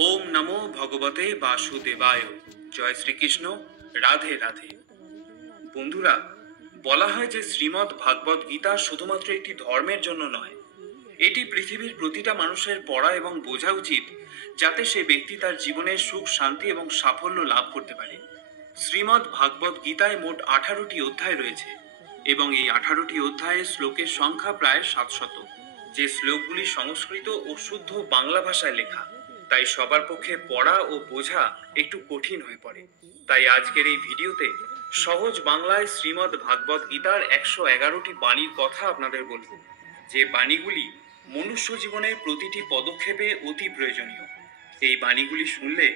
ওম নমো ভগবতে বাসুদেবায়। জয় শ্রীকৃষ্ণ। রাধে রাধে। বন্ধুরা, বলা হয় যে শ্রীমদ্ ভাগবত গীতা শুধুমাত্র একটি ধর্মের জন্য নয়, এটি পৃথিবীর প্রতিটা মানুষের পড়া এবং বোঝা উচিত, যাতে সে ব্যক্তি তার জীবনের সুখ, শান্তি এবং সাফল্য লাভ করতে পারে। শ্রীমদ্ ভাগবত গীতায় মোট 18টি অধ্যায় রয়েছে এবং এই 18টি অধ্যায়ের শ্লোকের সংখ্যা প্রায় 700। যে শ্লোকগুলি সংস্কৃত ও শুদ্ধ বাংলা ভাষায় লেখা, তাই সবার পক্ষে পড়া ও বোঝা একটু কঠিন হয়ে পড়ে। তাই আজকের এই ভিডিওতে সহজ বাংলায় শ্রীমদ্ ভাগবত গীতার 111টি বাণীর কথা আপনাদের বলবো, যে বাণীগুলি মনুষ্য জীবনের প্রতিটি পদক্ষেপে অতি প্রয়োজনীয়। এই বাণীগুলি শুনলে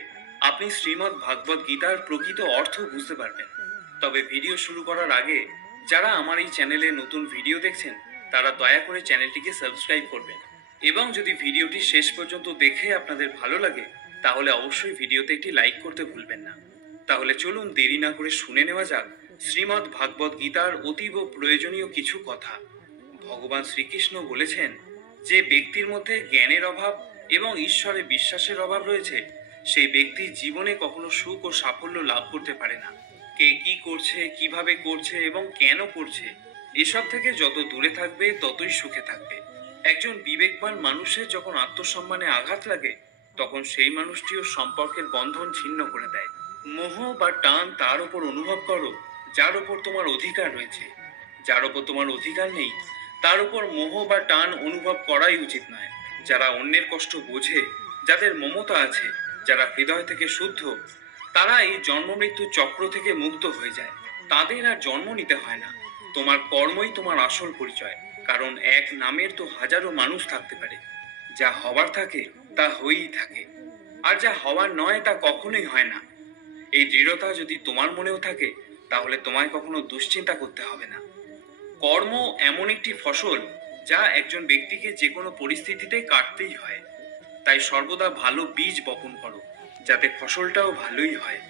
আপনি শ্রীমদ্ ভাগবত গীতার প্রকৃত অর্থ বুঝতে পারবেন। তবে ভিডিও শুরু করার আগে যারা আমার এই চ্যানেলে নতুন ভিডিও দেখছেন, তারা দয়া করে চ্যানেলটিকে সাবস্ক্রাইব করবেন এবং যদি ভিডিওটি শেষ পর্যন্ত দেখে আপনাদের ভালো লাগে, তাহলে অবশ্যই ভিডিওতে একটি লাইক করতে ভুলবেন না। তাহলে চলুন দেরি না করে শুনে নেওয়া যাক শ্রীমদ্ ভাগবত গীতার অতীব প্রয়োজনীয় কিছু কথা। ভগবান শ্রীকৃষ্ণ বলেছেন, যে ব্যক্তির মধ্যে জ্ঞানের অভাব এবং ঈশ্বরে বিশ্বাসের অভাব রয়েছে, সেই ব্যক্তি জীবনে কখনো সুখ ও সাফল্য লাভ করতে পারে না। কে কি করছে, কিভাবে করছে এবং কেন করছে, এসব থেকে যত দূরে থাকবে ততই সুখে থাকবে। একজন বিবেকবান মানুষের যখন আত্মসম্মানে আঘাত লাগে, তখন সেই মানুষটিও সম্পর্কের বন্ধন ছিন্ন করে দেয়। মোহ বা টান তার উপর অনুভব করো যার উপর তোমার অধিকার রয়েছে। যার উপর তোমার অধিকার নেই, তার উপর মোহ বা টান অনুভব করাই উচিত নয়। যারা অন্যের কষ্ট বোঝে, যাদের মমতা আছে, যারা হৃদয় থেকে শুদ্ধ, তারা এই জন্ম মৃত্যু চক্র থেকে মুক্ত হয়ে যায়। তাদের আর জন্ম নিতে হয় না। তোমার কর্মই তোমার আসল পরিচয়, কারণ এক নামের তো হাজারো মানুষ থাকতে পারে। যা হবার থাকে তা হয়েই থাকে, আর যা হওয়ার নয় তা কখনোই হয় না। এই দৃঢ়তা যদি তোমার মনেও থাকে, তাহলে তোমায় কখনো দুশ্চিন্তা করতে হবে না। কর্ম এমন একটি ফসল যা একজন ব্যক্তিকে যে কোনো পরিস্থিতিতে কাটতেই হয়। তাই সর্বদা ভালো বীজ বপন করো, যাতে ফসলটাও ভালোই হয়।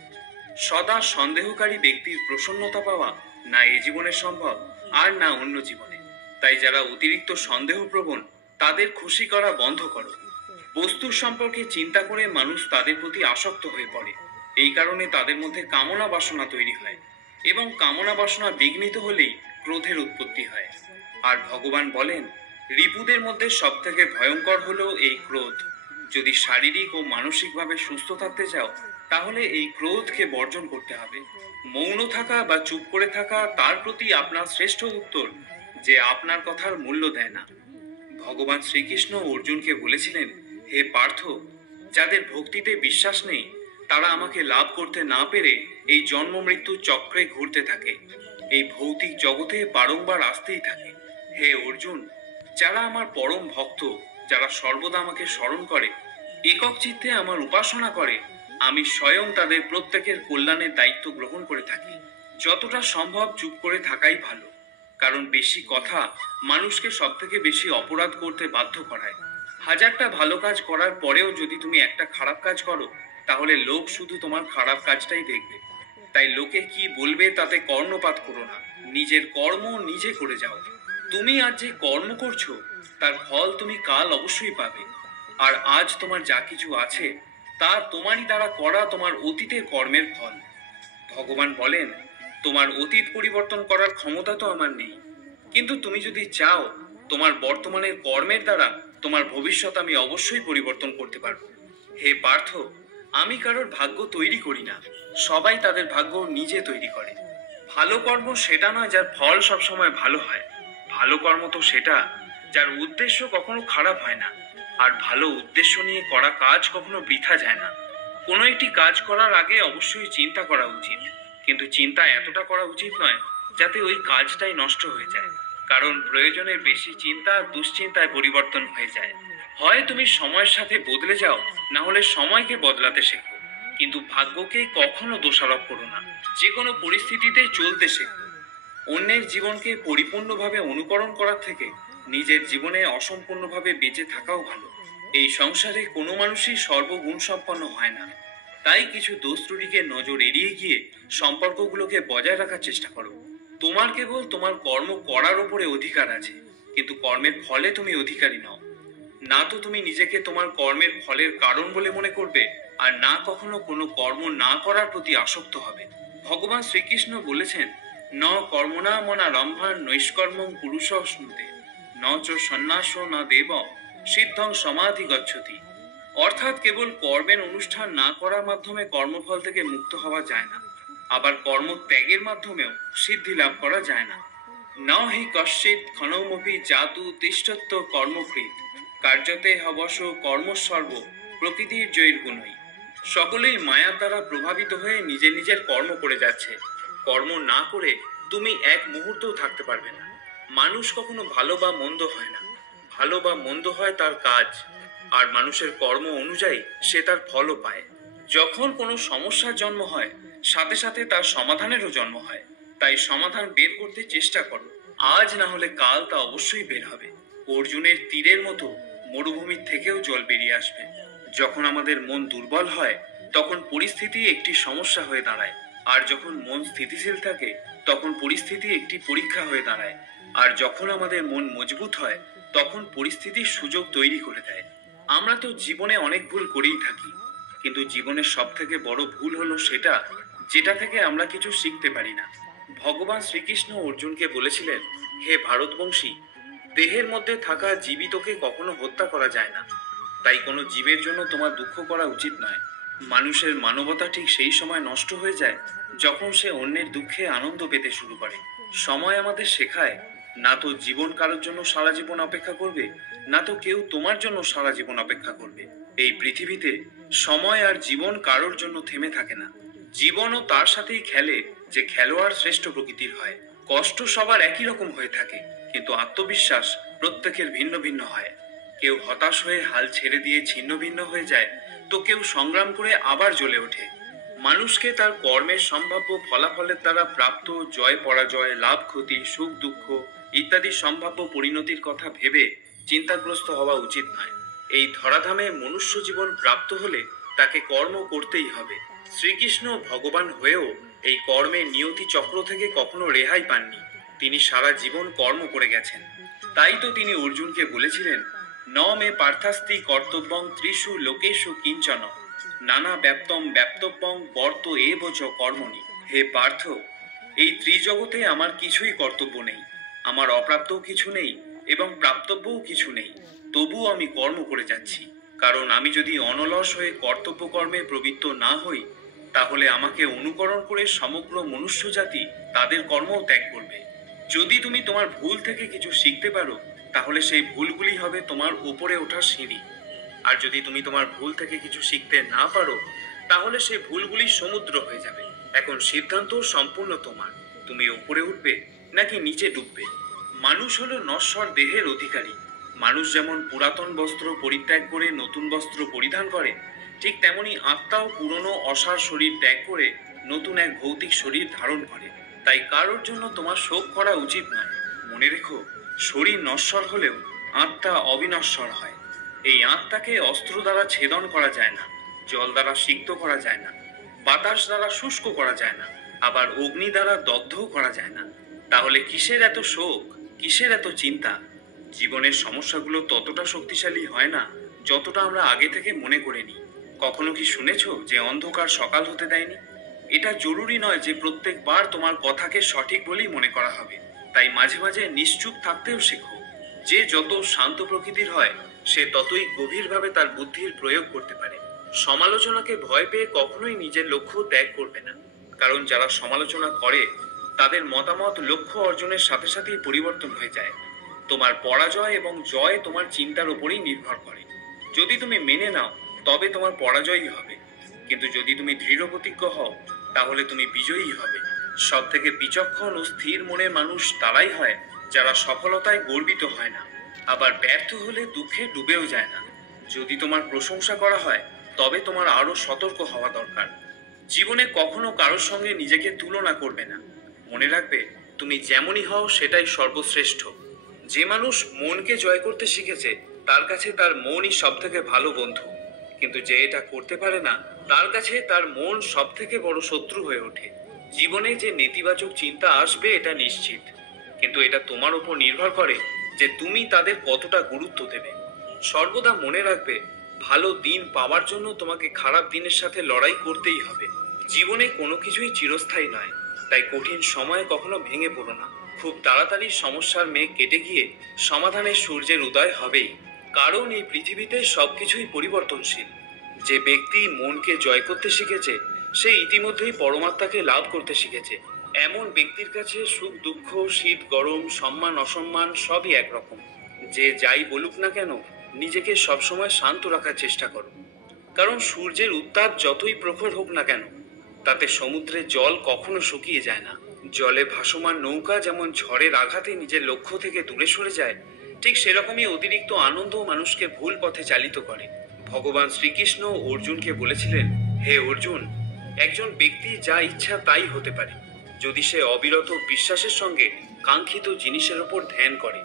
সদা সন্দেহকারী ব্যক্তির প্রসন্নতা পাওয়া না এই জীবনে সম্ভব, আর না অন্য জীবনে। তাই যারা অতিরিক্ত সন্দেহপ্রবণ, তাদের খুশি করা বন্ধ করো। বস্তুর সম্পর্কে চিন্তা করে মানুষ তাদের প্রতি আসক্ত হয়ে পড়ে। এই কারণে তাদের মধ্যে কামনা বাসনা তৈরি হয় এবং কামনা বাসনা বিঘ্নিত হলেই ক্রোধের উৎপত্তি হয়। আর ভগবান বলেন, রিপুদের মধ্যে সব থেকে ভয়ঙ্কর হলো এই ক্রোধ। যদি শারীরিক ও মানসিকভাবে সুস্থ থাকতে চাও, তাহলে এই ক্রোধকে বর্জন করতে হবে। মৌন থাকা বা চুপ করে থাকা তার প্রতি আপনার শ্রেষ্ঠ উত্তর, যে আপনার কথার মূল্য দেয় না। ভগবান শ্রীকৃষ্ণ অর্জুনকে বলেছিলেন, হে পার্থ, যাদের ভক্তিতে বিশ্বাস নেই, তারা আমাকে লাভ করতে না পেরে এই জন্ম মৃত্যু চক্রে ঘুরতে থাকে, এই ভৌতিক জগতে বারংবার আসতেই থাকে। হে অর্জুন, যারা আমার পরম ভক্ত, যারা সর্বদা আমাকে স্মরণ করে, একক চিত্তে আমার উপাসনা করে, আমি স্বয়ং তাদের প্রত্যেকের কল্যাণের দায়িত্ব গ্রহণ করে থাকি। যতটা সম্ভব চুপ করে থাকাই ভালো, কারণ বেশি কথা মানুষকে সব থেকে বেশি অপরাধ করতে বাধ্য করায়। হাজারটা ভালো কাজ করার পরেও যদি তুমি একটা খারাপ কাজ করো, তাহলে লোক শুধু তোমার খারাপ কাজটাই দেখবে। তাই লোকে কি বলবে তাতে কর্ণপাত করো না, নিজের কর্ম নিজে করে যাও। তুমি আজ যে কর্ম করছো, তার ফল তুমি কাল অবশ্যই পাবে। আর আজ তোমার যা কিছু আছে, তা তোমারই দ্বারা করা তোমার অতীতের কর্মের ফল। ভগবান বলেন, তোমার অতীত পরিবর্তন করার ক্ষমতা তো আমার নেই, কিন্তু তুমি যদি চাও, তোমার বর্তমানের কর্মের দ্বারা তোমার ভবিষ্যৎ আমি অবশ্যই পরিবর্তন করতে পারবো। হে পার্থ, আমি কারোর ভাগ্য তৈরি করি না, সবাই তাদের ভাগ্য নিজে তৈরি করে। ভালো কর্ম সেটা নয় যার ফল সবসময় ভালো হয়। ভালো কর্ম তো সেটা যার উদ্দেশ্য কখনো খারাপ হয় না। আর ভালো উদ্দেশ্য নিয়ে করা কাজ কখনো বৃথা যায় না। কোনো একটি কাজ করার আগে অবশ্যই চিন্তা করা উচিত, কিন্তু চিন্তা এতটা করা উচিত নয় যাতে ওই কাজটাই নষ্ট হয়ে যায়। কারণ প্রয়োজনের বেশি চিন্তা দুশ্চিন্তায় পরিবর্তন হয়ে যায়। হয় তুমি সময়ের সাথে বদলে যাও, না হলে সময়কে বদলাতে শেখো। কিন্তু ভাগ্যকে কখনো দোষারোপ করো না। যে কোনো পরিস্থিতিতে চলতে শেখো। অন্যের জীবনকে পরিপূর্ণভাবে অনুকরণ করার থেকে নিজের জীবনে অসম্পূর্ণভাবে বেঁচে থাকাও ভালো। এই সংসারে কোনো মানুষই সর্বগুণ সম্পন্ন হয় না। তাই কিছু দোষ ত্রুটিকে নজর এড়িয়ে গিয়ে সম্পর্কগুলোকে বজায় রাখার চেষ্টা করো। তোমার কেবল তোমার কর্ম করার উপরে অধিকার আছে, কিন্তু কর্মের ফলে তুমি অধিকারী নও। না তো তুমি নিজেকে তোমার কর্মের ফলের কারণ বলে মনে করবে, আর না কখনো কোনো কর্ম না করার প্রতি আসক্ত হবে। ভগবান শ্রীকৃষ্ণ বলেছেন, ন কর্মণা মনা রম্ভান নৈষ্কর্মং পুরুষ স্নুতে, ন চ সন্ন্যাস ন দেব সিদ্ধং সমাধি গচ্ছতি। অর্থাৎ কেবল কর্মের অনুষ্ঠান না করার মাধ্যমে কর্মফল থেকে মুক্ত হওয়া যায় না, আবার কর্ম ত্যাগের মাধ্যমেও সিদ্ধি লাভ করা যায় না। ন হি কশ্চিৎ ক্ষণমপি জাতু তিষ্ঠত্ব কর্মকৃত কার্যতে হবশ কর্মসর্ব প্রকৃতির জয়ীর গুণই। সকলেই মায়ার দ্বারা প্রভাবিত হয়ে নিজের নিজের কর্ম করে যাচ্ছে। কর্ম না করে তুমি এক মুহূর্তও থাকতে পারবে না। মানুষ কখনো ভালো বা মন্দ হয় না, ভালো বা মন্দ হয় তার কাজ, আর মানুষের কর্ম অনুযায়ী সে তার ফলও পায়। যখন কোনো সমস্যার জন্ম হয়, সাথে সাথে তার সমাধানেরও জন্ম হয়। তাই সমাধান বের করতে চেষ্টা করো, আজ না হলে কাল তা অবশ্যই বের হবে। অর্জুনের তীরের মতো মরুভূমির থেকেও জল বেরিয়ে আসবে। যখন আমাদের মন দুর্বল হয়, তখন পরিস্থিতি একটি সমস্যা হয়ে দাঁড়ায়, আর যখন মন স্থিতিশীল থাকে তখন পরিস্থিতি একটি পরীক্ষা হয়ে দাঁড়ায়, আর যখন আমাদের মন মজবুত হয় তখন পরিস্থিতির সুযোগ তৈরি করে দেয়। আমরা তো জীবনে অনেক ভুল করেই থাকি, কিন্তু জীবনের সব থেকে বড় ভুল হলো সেটা যেটা থেকে আমরা কিছু শিখতে পারি না। ভগবান শ্রীকৃষ্ণ অর্জুনকে বলেছিলেন, হে ভারতবংশী, দেহের মধ্যে থাকা জীবিতকে কখনো হত্যা করা যায় না, তাই কোনো জীবের জন্য তোমার দুঃখ করা উচিত নয়। মানুষের মানবতা ঠিক সেই সময় নষ্ট হয়ে যায় যখন সে অন্যের দুঃখে আনন্দ পেতে শুরু করে। সময় আমাদের শেখায়, না তো জীবন কারোর জন্য সারা জীবন অপেক্ষা করবে, না তো কেউ তোমার জন্য সারা জীবন অপেক্ষা করবে। এই পৃথিবীতে সময় আর জীবন কারোর জন্য থেমে থাকে না। জীবনও তার সাথেই খেলে যে খেলোয়াড় শ্রেষ্ঠ প্রকৃতির হয়। কষ্ট সবার একই রকম হয়ে থাকে, কিন্তু আত্মবিশ্বাস প্রত্যেকের ভিন্ন ভিন্ন হয়। কেউ হতাশ হয়ে হাল ছেড়ে দিয়ে ছিন্ন ভিন্ন হয়ে যায়, তো কেউ সংগ্রাম করে আবার জ্বলে ওঠে। মানুষকে তার কর্মের সম্ভাব্য ফলাফলের দ্বারা প্রাপ্ত জয় পরাজয়, লাভ ক্ষতি, সুখ দুঃখ ইত্যাদি সম্ভাব্য পরিণতির কথা ভেবে চিন্তাগ্রস্ত হওয়া উচিত নয়। এই ধরাধামে মনুষ্য জীবন প্রাপ্ত হলে তাকে কর্ম করতেই হবে। শ্রীকৃষ্ণ ভগবান হয়েও এই কর্মের নিয়তি চক্র থেকে কখনো রেহাই পাননি। তিনি সারা জীবন কর্ম করে গেছেন। তাই তো তিনি অর্জুনকে বলেছিলেন, ন মে পার্থাস্তি কর্তব্যং ত্রিষু লোকেষু কিঞ্চন নানা ব্যাপ্তম ব্যাপ্তব্যং বর্ত এবচ কর্মণি। হে পার্থ, এই ত্রিজগতে আমার কিছুই কর্তব্য নেই, আমার অপ্রাপ্তও কিছু নেই এবং প্রাপ্তব্যও কিছু নেই, তবুও আমি কর্ম করে যাচ্ছি। কারণ আমি যদি অনলস হয়ে কর্তব্য কর্মে প্রবৃত্ত না হই, তাহলে আমাকে অনুকরণ করে সমগ্র মনুষ্য জাতি তাদের কর্মও ত্যাগ করবে। যদি তুমি তোমার ভুল থেকে কিছু শিখতে পারো, তাহলে সেই ভুলগুলি হবে তোমার উপরে ওঠার সিঁড়ি। আর যদি তুমি তোমার ভুল থেকে কিছু শিখতে না পারো, তাহলে সেই ভুলগুলি সমুদ্র হয়ে যাবে। এখন সিদ্ধান্ত সম্পূর্ণ তোমার, তুমি উপরে উঠবে নাকি নিচে ডুববে। মানুষ হলো নশ্বর দেহের অধিকারী। মানুষ যেমন পুরাতন বস্ত্র পরিত্যাগ করে নতুন বস্ত্র পরিধান করে, ঠিক তেমনি আত্মাও পুরনো অসার শরীর ত্যাগ করে নতুন এক ভৌতিক শরীর ধারণ করে। তাই কারোর জন্য তোমার শোক করা উচিত নয়। মনে রেখো, শরীর নশ্বর হলেও আত্মা অবিনশ্বর হয়। এই আত্মাকে অস্ত্র দ্বারা ছেদন করা যায় না, জল দ্বারা সিক্ত করা যায় না, বাতাস দ্বারা শুষ্ক করা যায় না, আবার অগ্নি দ্বারা দগ্ধও করা যায় না। তাহলে কিসের এত শোক, কিসের এত চিন্তা? জীবনের সমস্যাগুলো ততটা শক্তিশালী হয় না যতটা আমরা আগে থেকে মনে করে নিই। কখনো কি শুনেছো যে অন্ধকার সকাল হতে দেয়নি? এটা জরুরি নয় যে প্রত্যেকবার তোমার কথাকে সঠিক বলেই মনে করা হবে। তাই মাঝে মাঝে নিশ্চুপ থাকতেও শেখো। যে যত শান্ত প্রকৃতির হয়, সে ততই গভীরভাবে তার বুদ্ধির প্রয়োগ করতে পারে। সমালোচনাকে ভয় পেয়ে কখনোই নিজের লক্ষ্য ত্যাগ করবে না, কারণ যারা সমালোচনা করে তাদের মতামত লক্ষ্য অর্জনের সাথে সাথেই পরিবর্তন হয়ে যায়। তোমার পরাজয় এবং জয় তোমার চিন্তার উপরেই নির্ভর করে। যদি তুমি মেনে নাও, তবে তোমার পরাজয়ই হবে, কিন্তু যদি তুমি দৃঢ় প্রতিজ্ঞ হও, তাহলে তুমি বিজয়ী হবে। সব থেকে বিচক্ষণ ও স্থির মনের মানুষ তারাই হয় যারা সফলতায় গর্বিত হয় না, আবার ব্যর্থ হলে দুঃখে ডুবেও যায় না। যদি তোমার প্রশংসা করা হয়, তবে তোমার আরো সতর্ক হওয়া দরকার। জীবনে কখনো কারোর সঙ্গে নিজেকে তুলনা করবে না। মনে রাখবে, তুমি যেমনই হও সেটাই সর্বশ্রেষ্ঠ। যে মানুষ মনকে জয় করতে শিখেছে, তার কাছে তার মনই সব থেকে ভালো বন্ধু। কিন্তু যে এটা করতে পারে না, তার কাছে তার মন সব থেকে বড় শত্রু হয়ে ওঠে। জীবনে যে নেতিবাচক চিন্তা আসবে এটা নিশ্চিত, কিন্তু এটা তোমার উপর নির্ভর করে যে তুমি তাদের কতটা গুরুত্ব দেবে। সর্বদা মনে রাখবে, ভালো দিন পাওয়ার জন্য তোমাকে খারাপ দিনের সাথে লড়াই করতেই হবে। জীবনে কোনো কিছুই চিরস্থায়ী নয়, তাই কঠিন সময়ে কখনো ভেঙে পড়ো না। খুব তাড়াতাড়ি সমস্যার মেঘ কেটে গিয়ে সমাধানের সূর্যের উদয় হবেই। কারণ এই পৃথিবীতে সবকিছুই পরিবর্তনশীল। যে ব্যক্তি মনকে জয় করতে শিখেছে, সে ইতিমধ্যেই পরমাত্মাকে লাভ করতে শিখেছে। এমন ব্যক্তির কাছে সুখ দুঃখ, শীত গরম, সম্মান অসম্মান সবই একরকম। যে যাই বলুক না কেন, নিজেকে সবসময় শান্ত রাখার চেষ্টা করো। কারণ সূর্যের উত্তাপ যতই প্রখর হোক না কেন, তাতে সমুদ্রের জল কখনো শুকিয়ে যায় না। জলে ভাসমান নৌকা যেমন ঝড়ের আঘাতে নিজের লক্ষ্য থেকে দূরে সরে যায়, ঠিক সেরকমই অতিরিক্ত আনন্দ মানুষকে ভুল পথে চালিত করে। ভগবান শ্রীকৃষ্ণ অর্জুনকে বলেছিলেন, হে অর্জুন, একজন ব্যক্তি যা ইচ্ছা তাই হতে পারে, যদি সে অবিরত বিশ্বাসের সঙ্গে কাঙ্ক্ষিত জিনিসের ওপর ধ্যান করে।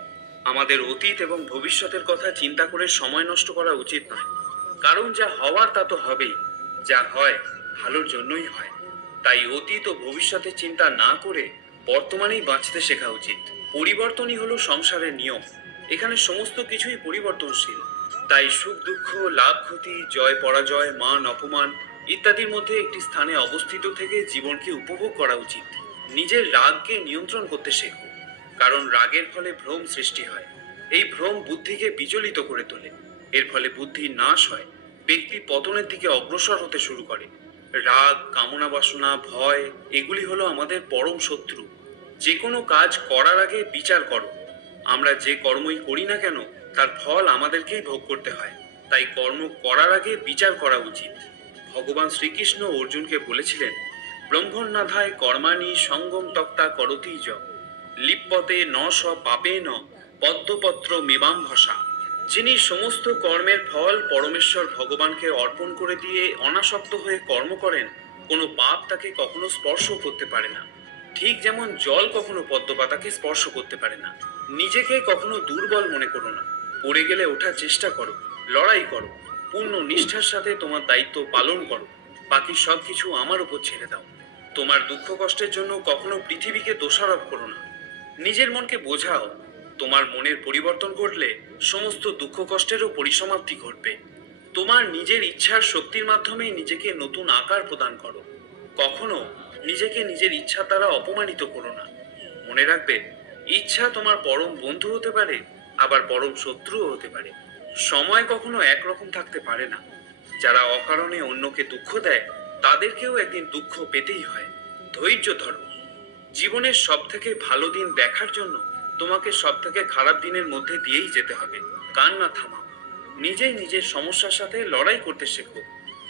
আমাদের অতীত এবং ভবিষ্যতের কথা চিন্তা করে সময় নষ্ট করা উচিত নয়। কারণ যা হওয়ার তা তো হবেই, যা হয় ভালোর জন্যই হয়। তাই অতীত ও ভবিষ্যতের চিন্তা না করে বর্তমানেই বাঁচতে শেখা উচিত। পরিবর্তনই হলো সংসারের নিয়ম। এখানে সমস্ত কিছুই পরিবর্তনশীল। তাই সুখ দুঃখ, লাভ ক্ষতি, জয় পরাজয়, মান অপমান ইত্যাদির মধ্যে একটি স্থানে অবস্থিত থেকে জীবনকে উপভোগ করা উচিত। নিজের রাগকে নিয়ন্ত্রণ করতে শেখো, কারণ রাগের ফলে ভ্রম সৃষ্টি হয়। এই ভ্রম বুদ্ধিকে বিচলিত করে তোলে। এর ফলে বুদ্ধি নাশ হয়, ব্যক্তি পতনের দিকে অগ্রসর হতে শুরু করে। রাগ, কামনা বাসনা, ভয় এগুলি হলো আমাদের পরম শত্রু। যে কোনো কাজ করার আগে বিচার করো। আমরা যে কর্মই করি না কেন, তার ফল আমাদেরকেই ভোগ করতে হয়। তাই কর্ম করার আগে বিচার করা উচিত। ভগবান শ্রীকৃষ্ণ অর্জুনকে বলেছিলেন, ব্রহ্মণ্যাধায় কর্মাণি সঙ্গম তক্তা করতি য লিপ্যতে ন স পাপে ন পদ্মপত্র মেবাম ভসা। যিনি সমস্ত কর্মের ফল পরমেশ্বর ভগবানকে অর্পণ করে দিয়ে অনাসক্ত হয়ে কর্ম করেন, কোনো পাপ তাকে কখনো স্পর্শ করতে পারে না। ঠিক যেমন জল কখনো পদ্মপাতাকে স্পর্শ করতে পারে না। নিজেকে কখনো দুর্বল মনে করো না। পড়ে গেলে ওঠার চেষ্টা করো, লড়াই করো, পূর্ণ নিষ্ঠার সাথে তোমার দায়িত্ব পালন করো। বাকি সবকিছু আমার উপর ছেড়ে দাও। তোমার দুঃখ কষ্টের জন্য কখনো পৃথিবীকে দোষারোপ করো না। নিজের মনকে বোঝাও, তোমার মনের পরিবর্তন ঘটলে সমস্ত দুঃখ কষ্টেরও পরিসমাপ্তি ঘটবে। তোমার নিজের ইচ্ছার শক্তির মাধ্যমে নিজেকে নতুন আকার প্রদান করো। কখনো নিজেকে নিজের ইচ্ছা দ্বারা অপমানিত করো না। মনে রাখবে, ইচ্ছা তোমার পরম বন্ধু হতে পারে, আবার পরম শত্রুও হতে পারে। সময় কখনো একরকম থাকতে পারে না। যারা অকারণে অন্যকে দুঃখ দেয়, তাদেরকেও একদিন দুঃখ পেতেই হয়। ধৈর্য ধরো। জীবনের সব থেকে ভালো দিন দেখার জন্য তোমাকে সব থেকে খারাপ দিনের মধ্যে দিয়েই যেতে হবে। কান্না থামাও। নিজেই নিজের সমস্যার সাথে লড়াই করতে শেখো।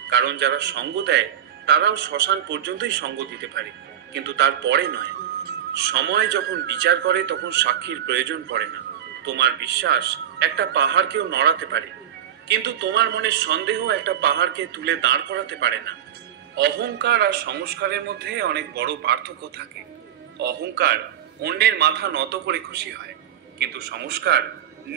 কারণ যারা সঙ্গ দেয়, তারাও শ্মশান পর্যন্তই সঙ্গ দিতে পারে, কিন্তু তার পরে নয়। সময় যখন বিচার করে, তখন সাক্ষীর প্রয়োজন পড়ে না। তোমার বিশ্বাস একটা পাহাড়কেও নড়াতে পারে, কিন্তু তোমার মনের সন্দেহ একটা পাহাড়কে তুলে দাঁড় করাতে পারে না। অহংকার আর সংস্কারের মধ্যে অনেক বড় পার্থক্য থাকে। অহংকার অন্যের মাথা নত করে খুশি হয়, কিন্তু সংস্কার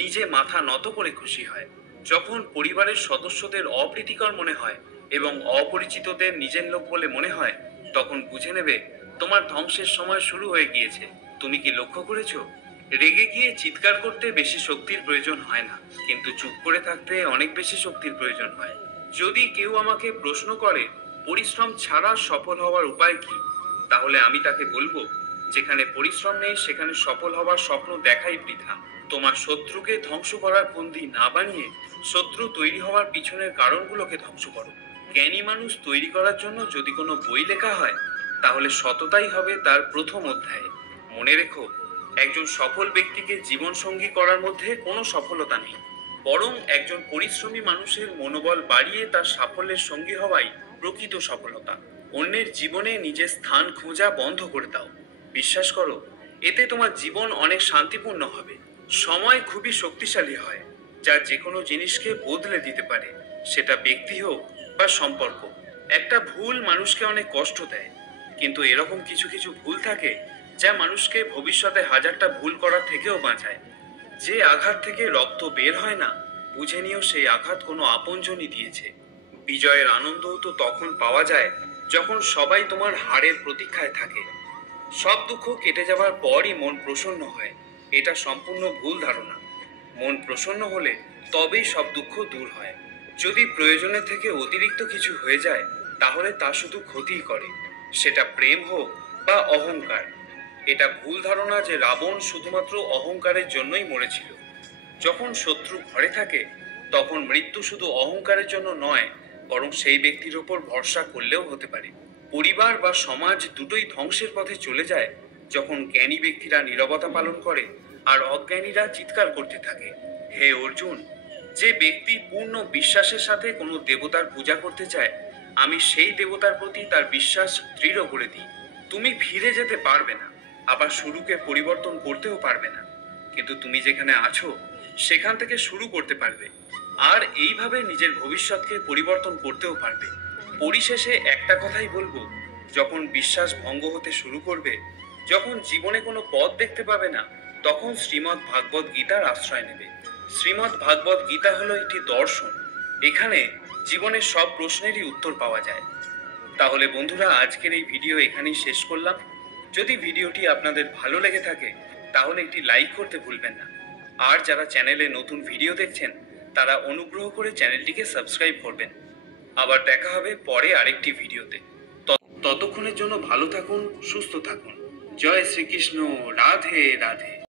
নিজে মাথা নত করে খুশি হয়। যখন পরিবারের সদস্যদের অপ্রীতিকর মনে হয় এবং অপরিচিতদের নিজের লোক বলে মনে হয়, তখন বুঝে নেবে তোমার ধ্বংসের সময় শুরু হয়ে গিয়েছে। তুমি কি লক্ষ্য করেছো? রেগে গিয়ে চিৎকার করতে বেশি শক্তির প্রয়োজন হয় না, কিন্তু চুপ করে থাকতে অনেক বেশি শক্তির প্রয়োজন হয়। যদি কেউ আমাকে প্রশ্ন করে পরিশ্রম ছাড়া সফল হওয়ার উপায় কি, তাহলে আমি তাকে বলবো, যেখানে পরিশ্রম নেই সেখানে সফল হওয়ার স্বপ্ন দেখাই বৃথা। তোমার শত্রুকে ধ্বংস করার ফন্দি না বানিয়ে শত্রু তৈরি হওয়ার পিছনের কারণগুলোকে ধ্বংস করো। জ্ঞানী মানুষ তৈরি করার জন্য যদি কোনো বই লেখা হয়, তাহলে সততাই হবে তার প্রথম অধ্যায়। মনে রেখো, একজন সফল ব্যক্তিকে জীবন সঙ্গী করার মধ্যে কোনো সফলতা নেই, বরং একজন পরিশ্রমী মানুষের মনোবল বাড়িয়ে তার সাফল্যের সঙ্গী হওয়াই প্রকৃত সফলতা। অন্যের জীবনে নিজের স্থান খোঁজা বন্ধ করে দাও। বিশ্বাস করো, এতে তোমার জীবন অনেক শান্তিপূর্ণ হবে। সময় খুবই শক্তিশালী হয়, যা যে কোনো জিনিসকে বদলে দিতে পারে, সেটা ব্যক্তি হোক বা সম্পর্ক। একটা ভুল মানুষকে অনেক কষ্ট দেয়, কিন্তু এরকম কিছু কিছু ভুল থাকে যা মানুষকে ভবিষ্যতে হাজারটা ভুল করার থেকেও বাঁচায়। যে আঘাত থেকে রক্ত বের হয় না, বুঝে নিও সেই আঘাত কোনো আপনজনই দিয়েছে। বিজয়ের আনন্দ তো তখন পাওয়া যায় যখন সবাই তোমার হারের প্রতীক্ষায় থাকে। সব দুঃখ কেটে যাওয়ার পরই মন প্রসন্ন হয়, এটা সম্পূর্ণ ভুল ধারণা। মন প্রসন্ন হলে তবেই সব দুঃখ দূর হয়। যদি প্রয়োজনের থেকে অতিরিক্ত কিছু হয়ে যায় তাহলে তা শুধু ক্ষতিই করে, সেটা প্রেম হোক বা অহংকার। এটা ভুল ধারণা যে রাবণ শুধুমাত্র অহংকারের জন্যই মরেছিল। যখন শত্রু ঘরে থাকে তখন মৃত্যু শুধু অহংকারের জন্য নয়, বরং সেই ব্যক্তির ওপর ভরসা করলেও হতে পারে। পরিবার বা সমাজ দুটোই ধ্বংসের পথে চলে যায় যখন জ্ঞানী ব্যক্তিরা নীরবতা পালন করে আর অজ্ঞানীরা চিৎকার করতে থাকে। হে অর্জুন, যে ব্যক্তি পূর্ণ বিশ্বাসের সাথে কোনো দেবতার পূজা করতে চায়, আমি সেই দেবতার প্রতি তার বিশ্বাস দৃঢ় করে দিই। তুমি ফিরে যেতে পারবে না, আবার শুরুকে পরিবর্তন করতেও পারবে না, কিন্তু তুমি যেখানে আছো সেখান থেকে শুরু করতে পারবে, আর এইভাবে নিজের ভবিষ্যৎকে পরিবর্তন করতেও পারবে। পরিশেষে একটা কথাই বলবো, যখন বিশ্বাস ভঙ্গ হতে শুরু করবে, যখন জীবনে কোনো পথ দেখতে পাবে না, তখন শ্রীমদ্ ভাগবত গীতার আশ্রয় নেবে। শ্রীমদ্ ভাগবত গীতা হলো একটি দর্শন, এখানে জীবনের সব প্রশ্নেরই উত্তর পাওয়া যায়। তাহলে বন্ধুরা, আজকের এই ভিডিও এখানেই শেষ করলাম। যদি ভিডিওটি আপনাদের ভালো লেগে থাকে তাহলে একটি লাইক করতে ভুলবেন না, আর যারা চ্যানেলে নতুন ভিডিও দেখছেন তারা অনুগ্রহ করে চ্যানেলটিকে সাবস্ক্রাইব করবেন। আবার দেখা হবে পরে আরেকটি ভিডিওতে। ততক্ষণের জন্য ভালো থাকুন, সুস্থ থাকুন। জয় শ্রীকৃষ্ণ। রাধে রাধে।